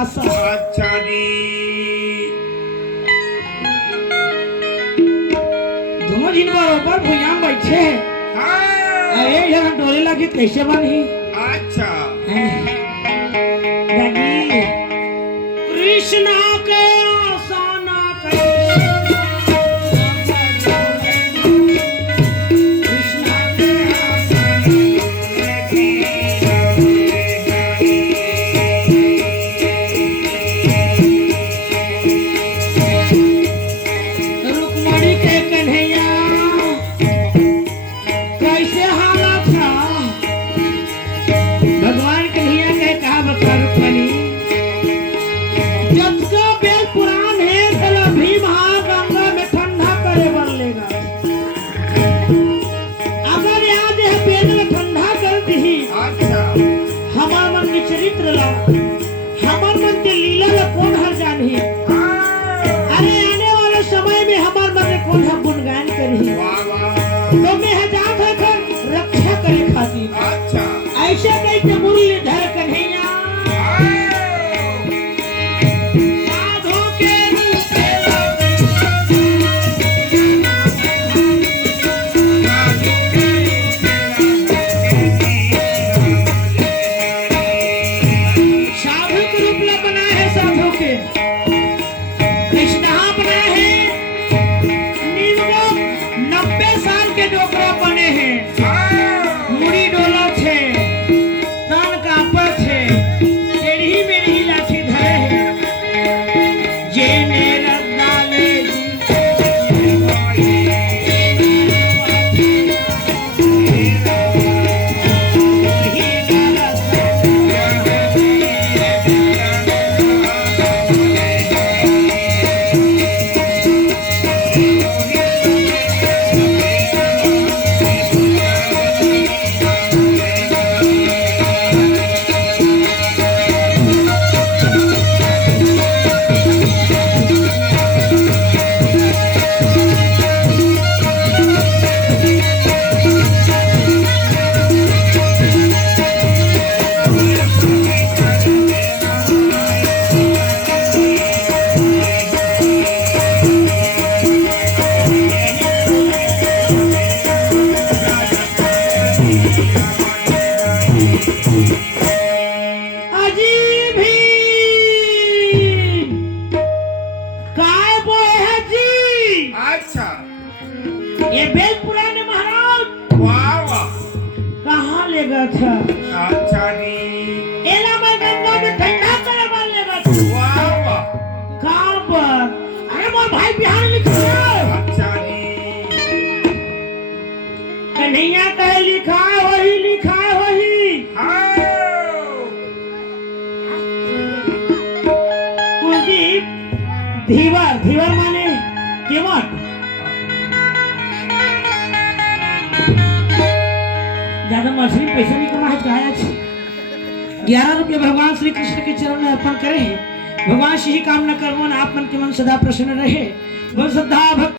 पासा। अच्छा जी। दोनों जिन बरोबर भुइयां बैठे हाँ। अरे जरा डोले लगे कैसे बनी। अच्छा दादी कृष्णा के आसाना कृष्णा के रुक्मणी के कन्हैया कैसे हालत था। भगवान कन्हैया के कहा बता रुक्मणी जब का बेल पुरान है तो अभी महागंगा में ठंडा करे बदलेगा। अगर आज यह बेल में ठंडा कर दी अच्छा हमार मन के चरित्र ला हमार मन के लीला ला कौन हर जानी। अरे आने वाले समय में हमार मन में कौन हर गुणगान करी। वाह वाह। तो मैं हजार है रक्षा करे खातिर अच्छा ऐसे नहीं के मूल्य धर कन्हैया साधु के रूप साधु के रूप ला बना है। साधु के कृष्णा बना है। 90 साल के डोकरा बने हैं। मुड़ी डोला छे कान कापर छे टेढ़ी मेढ़ी लाठी धरे है। जे मेरा डाले अजीब ही काय बोए है जी। अच्छा ये बेल पुराने महाराज वाह वाह। कहाँ ले गया था। अच्छा जी। एला मैं गंगा में ठंडा करे वाले ले गया था। वाह वाह। कहाँ पर अरे मोर भाई बिहार लिखा है। अच्छा जी। कन्हैया कहे लिखा है वही लिखा है वही। हाँ। कुलदीप धीवर धीवर माने केवट ज्यादा मछली पैसा नहीं कमा है गाया 11 रुपये भगवान श्री कृष्ण के चरण में अर्पण करें। भगवान श्री कामना कर्मों आप मन के मन सदा प्रसन्न रहे। बोल श्रद्धा भक्ति।